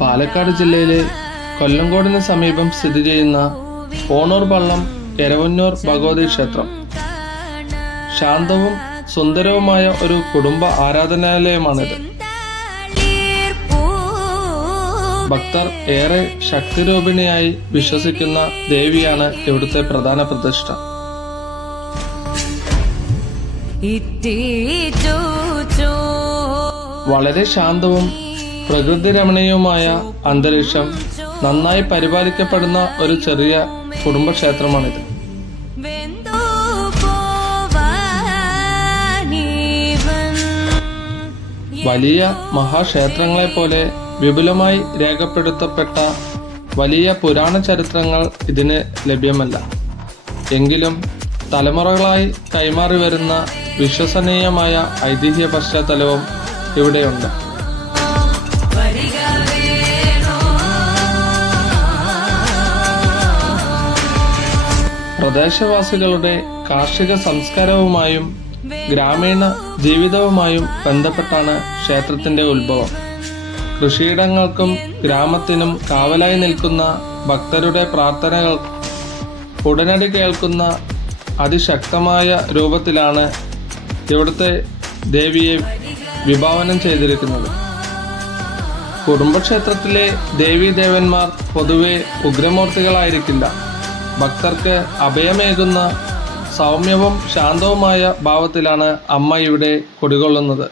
പാലക്കാട് ജില്ലയിലെ കൊല്ലങ്കോടിന് സമീപം സ്ഥിതി ചെയ്യുന്ന ഓണൂർ പള്ളം എരവന്നൂർ ഭഗവതി ക്ഷേത്രം ശാന്തവും സുന്ദരവുമായ ഒരു കുടുംബ ആരാധനാലയമാണിത്. ഭക്തർ ഏറെ ശക്തിരൂപിണിയായി വിശ്വസിക്കുന്ന ദേവിയാണ് ഇവിടുത്തെ പ്രധാന പ്രതിഷ്ഠ. വളരെ ശാന്തവും പ്രകൃതി രമണീയവുമായ അന്തരീക്ഷം നന്നായി പരിപാലിക്കപ്പെടുന്ന ഒരു ചെറിയ കുടുംബക്ഷേത്രമാണിത്. വലിയ മഹാക്ഷേത്രങ്ങളെ പോലെ വിപുലമായി രേഖപ്പെടുത്തപ്പെട്ട വലിയ പുരാണ ചരിത്രങ്ങൾ ഇതിന് ലഭ്യമല്ല. എങ്കിലും തലമുറകളായി കൈമാറി വരുന്ന വിശ്വസനീയമായ ഐതിഹ്യ പശ്ചാത്തലവും ഇവിടെയുണ്ട്. പ്രദേശവാസികളുടെ കാർഷിക സംസ്കാരവുമായും ഗ്രാമീണ ജീവിതവുമായും ബന്ധപ്പെട്ടാണ് ക്ഷേത്രത്തിന്റെ ഉത്ഭവം. കൃഷിയിടങ്ങൾക്കും ഗ്രാമത്തിനും കാവലായി നിൽക്കുന്ന ഭക്തരുടെ പ്രാർത്ഥനകൾ ഉടനടി കേൾക്കുന്ന അതിശക്തമായ രൂപത്തിലാണ് ഇവിടുത്തെ ദേവിയെ വിഭാവനം ചെയ്തിരിക്കുന്നത്. കുടുംബക്ഷേത്രത്തിലെ ദേവീദേവന്മാർ പൊതുവെ ഉഗ്രമൂർത്തികളായിരിക്കില്ല. ഭക്തർക്ക് അഭയമേകുന്ന സൗമ്യവും ശാന്തവുമായ ഭാവത്തിലാണ് അമ്മ ഇവിടെ കുടികൊള്ളുന്നത്.